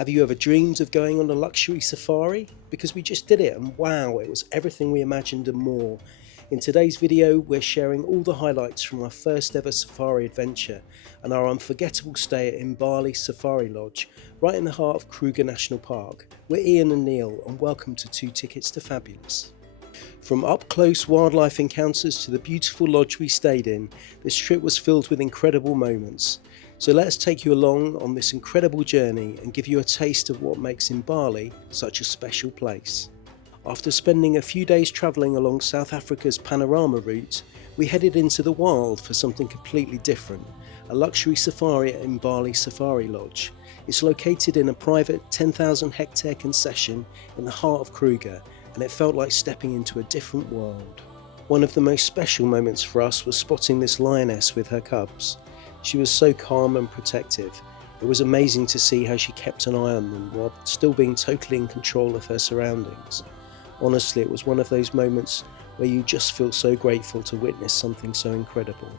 Have you ever dreamed of going on a luxury safari? Because we just did it and wow, it was everything we imagined and more. In today's video, we're sharing all the highlights from our first ever safari adventure and our unforgettable stay at Imbali Safari Lodge, right in the heart of Kruger National Park. We're Ian and Neil and welcome to 2 Tickets to Fabulous. From up-close wildlife encounters to the beautiful lodge we stayed in, this trip was filled with incredible moments. So let's take you along on this incredible journey and give you a taste of what makes Imbali such a special place. After spending a few days travelling along South Africa's panorama route, we headed into the wild for something completely different, a luxury safari at Imbali Safari Lodge. It's located in a private 10,000 hectare concession in the heart of Kruger, and it felt like stepping into a different world. One of the most special moments for us was spotting this lioness with her cubs. She was so calm and protective. It was amazing to see how she kept an eye on them while still being totally in control of her surroundings. Honestly, it was one of those moments where you just feel so grateful to witness something so incredible.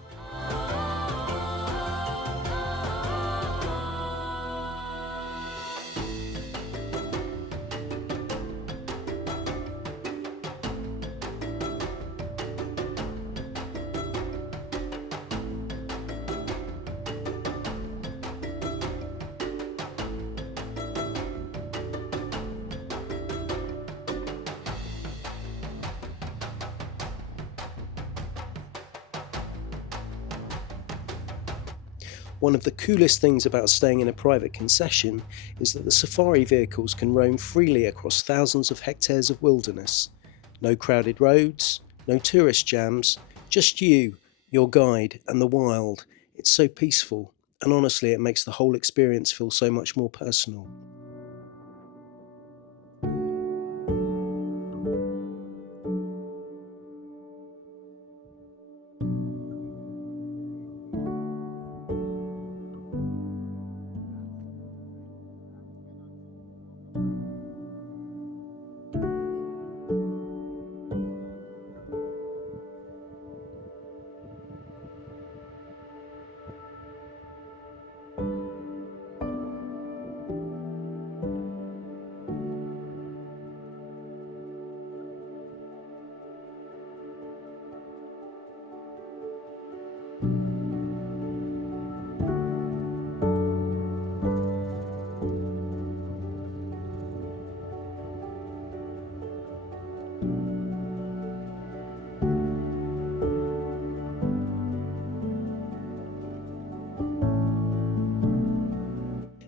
One of the coolest things about staying in a private concession is that the safari vehicles can roam freely across thousands of hectares of wilderness. No crowded roads, no tourist jams, just you, your guide, and the wild. It's so peaceful, and honestly, it makes the whole experience feel so much more personal.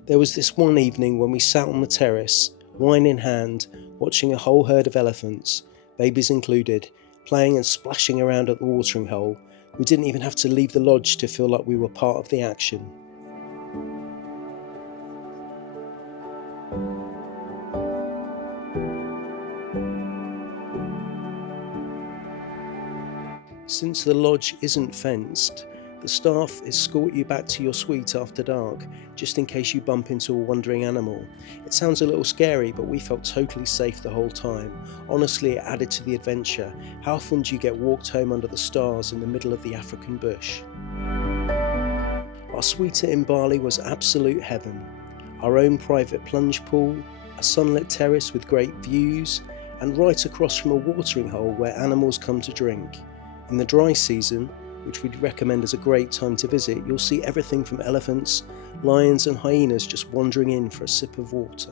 There was this one evening when we sat on the terrace, wine in hand, watching a whole herd of elephants, babies included, playing and splashing around at the watering hole. We didn't even have to leave the lodge to feel like we were part of the action. Since the lodge isn't fenced, the staff escort you back to your suite after dark, just in case you bump into a wandering animal. It sounds a little scary, but we felt totally safe the whole time. Honestly, it added to the adventure. How often do you get walked home under the stars in the middle of the African bush? Our suite at Imbali was absolute heaven. Our own private plunge pool, a sunlit terrace with great views, and right across from a watering hole where animals come to drink. In the dry season, which we'd recommend as a great time to visit, you'll see everything from elephants, lions and hyenas just wandering in for a sip of water.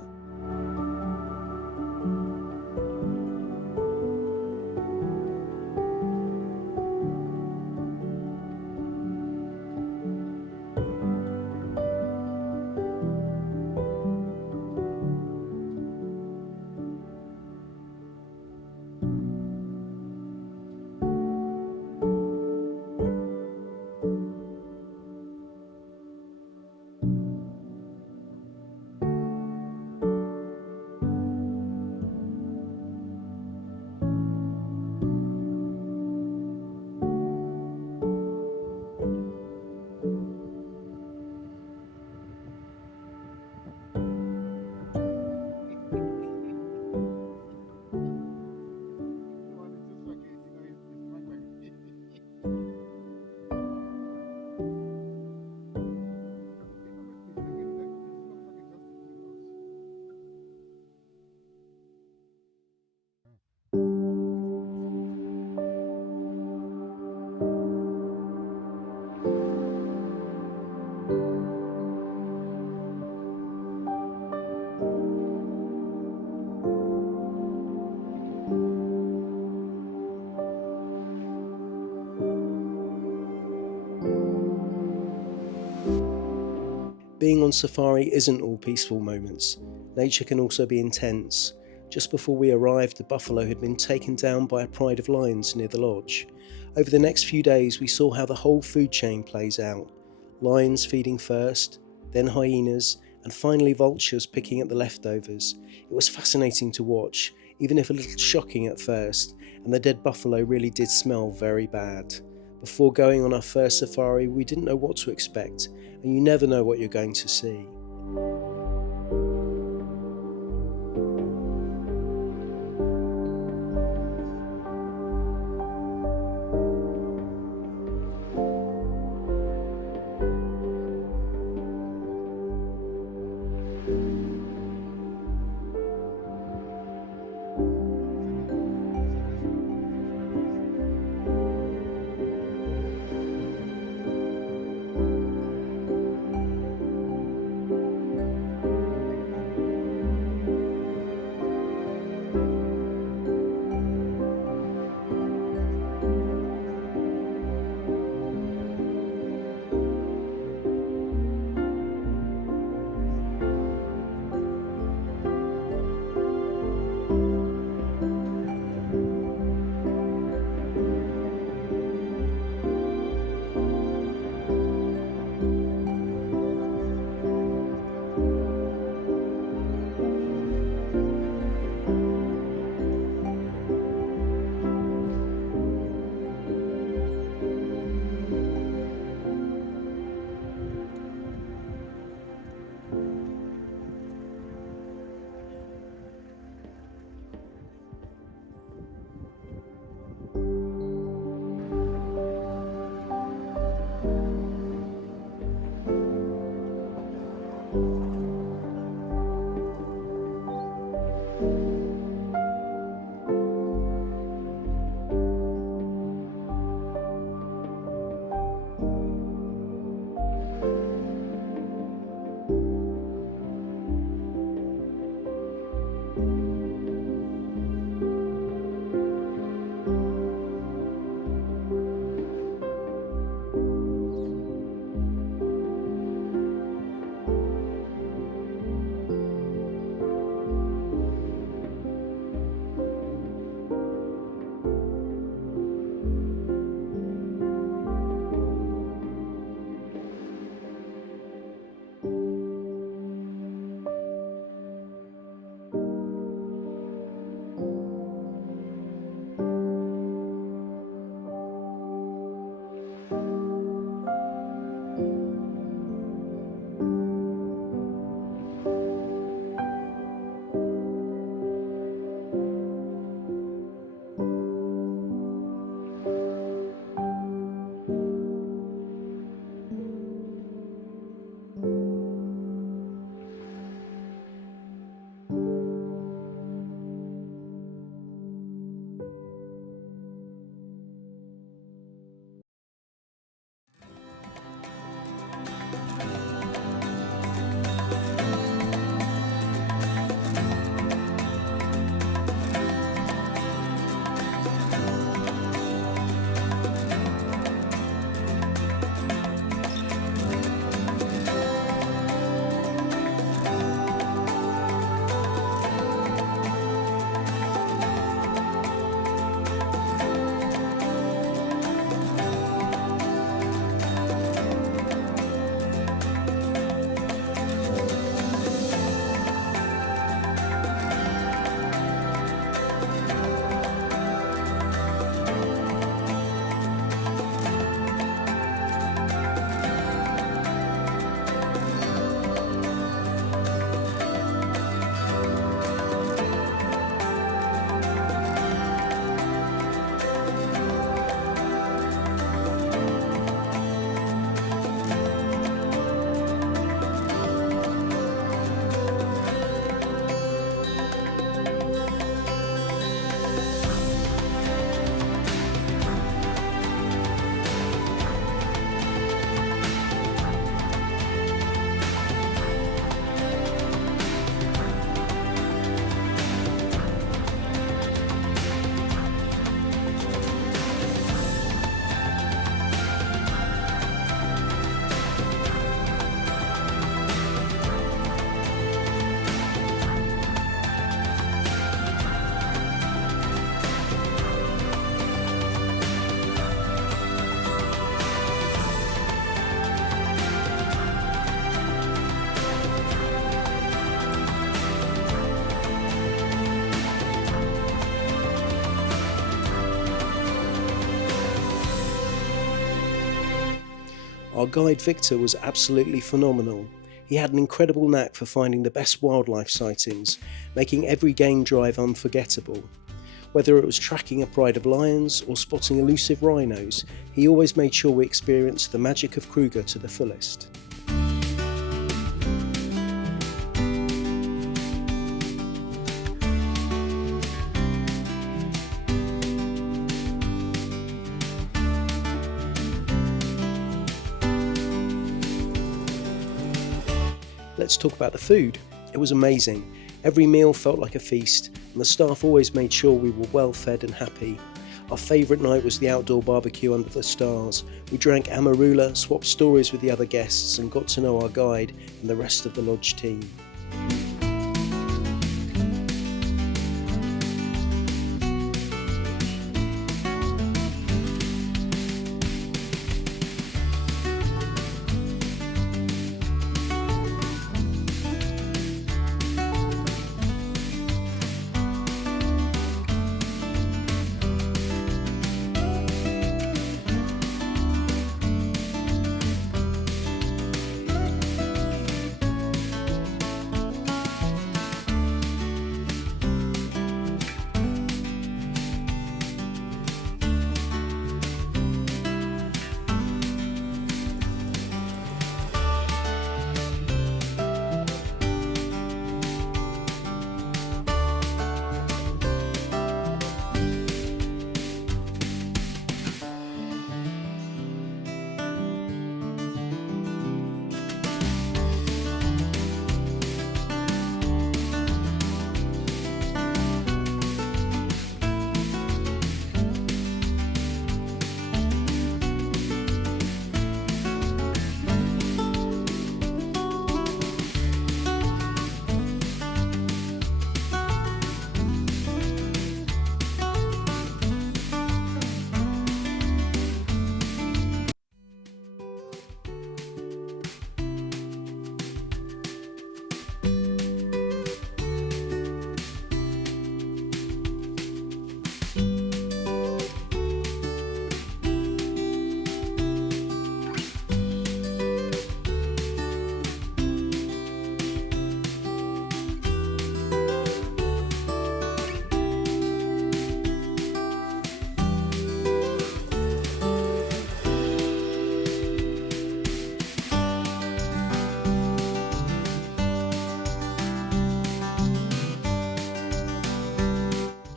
being on safari isn't all peaceful moments. Nature can also be intense. Just before we arrived, the buffalo had been taken down by a pride of lions near the lodge. Over the next few days, we saw how the whole food chain plays out. Lions feeding first, then hyenas, and finally vultures picking up the leftovers. It was fascinating to watch, even if a little shocking at first, and the dead buffalo really did smell very bad. Before going on our first safari, we didn't know what to expect, and you never know what you're going to see. Our guide Victor was absolutely phenomenal. He had an incredible knack for finding the best wildlife sightings, making every game drive unforgettable. Whether it was tracking a pride of lions or spotting elusive rhinos, he always made sure we experienced the magic of Kruger to the fullest. Let's talk about the food. It was amazing. Every meal felt like a feast, and the staff always made sure we were well fed and happy. Our favourite night was the outdoor barbecue under the stars. We drank amarula, swapped stories with the other guests, and got to know our guide and the rest of the lodge team.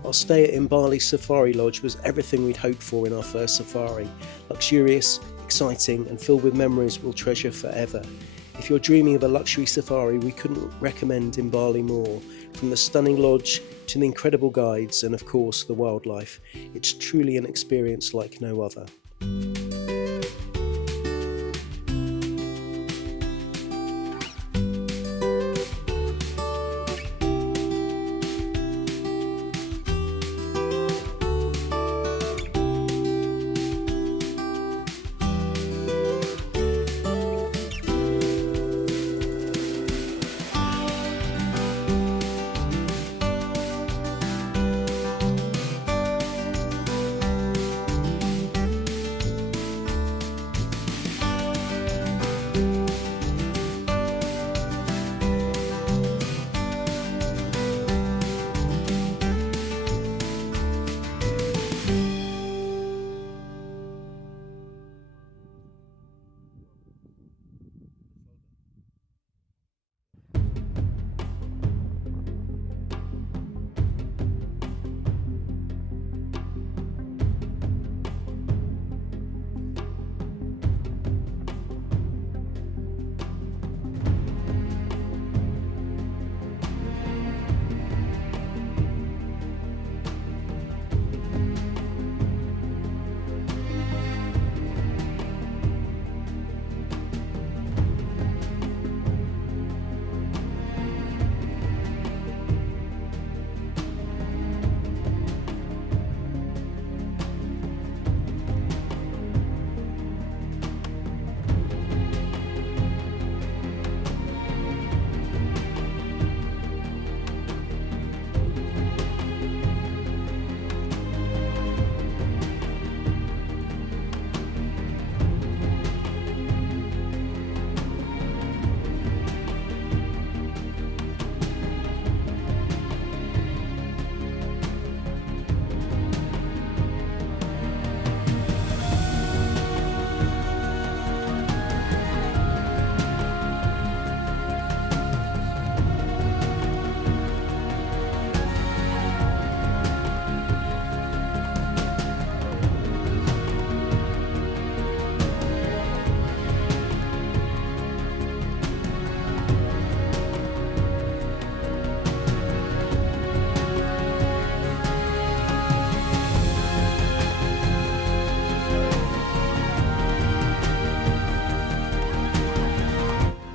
Our stay at Imbali Safari Lodge was everything we'd hoped for in our first safari. Luxurious, exciting and filled with memories we'll treasure forever. If you're dreaming of a luxury safari, we couldn't recommend Imbali more. From the stunning lodge to the incredible guides and of course the wildlife, it's truly an experience like no other.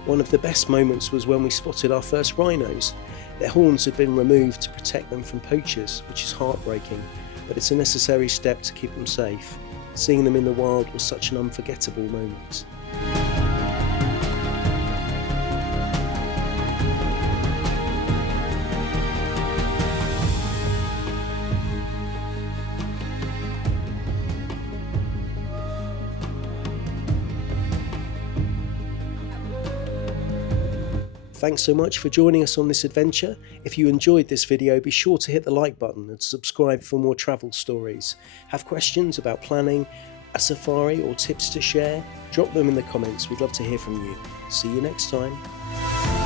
One of the best moments was when we spotted our first rhinos. Their horns had been removed to protect them from poachers, which is heartbreaking, but it's a necessary step to keep them safe. Seeing them in the wild was such an unforgettable moment. Thanks so much for joining us on this adventure. If you enjoyed this video, be sure to hit the like button and subscribe for more travel stories. Have questions about planning a safari or tips to share? Drop them in the comments, we'd love to hear from you. See you next time.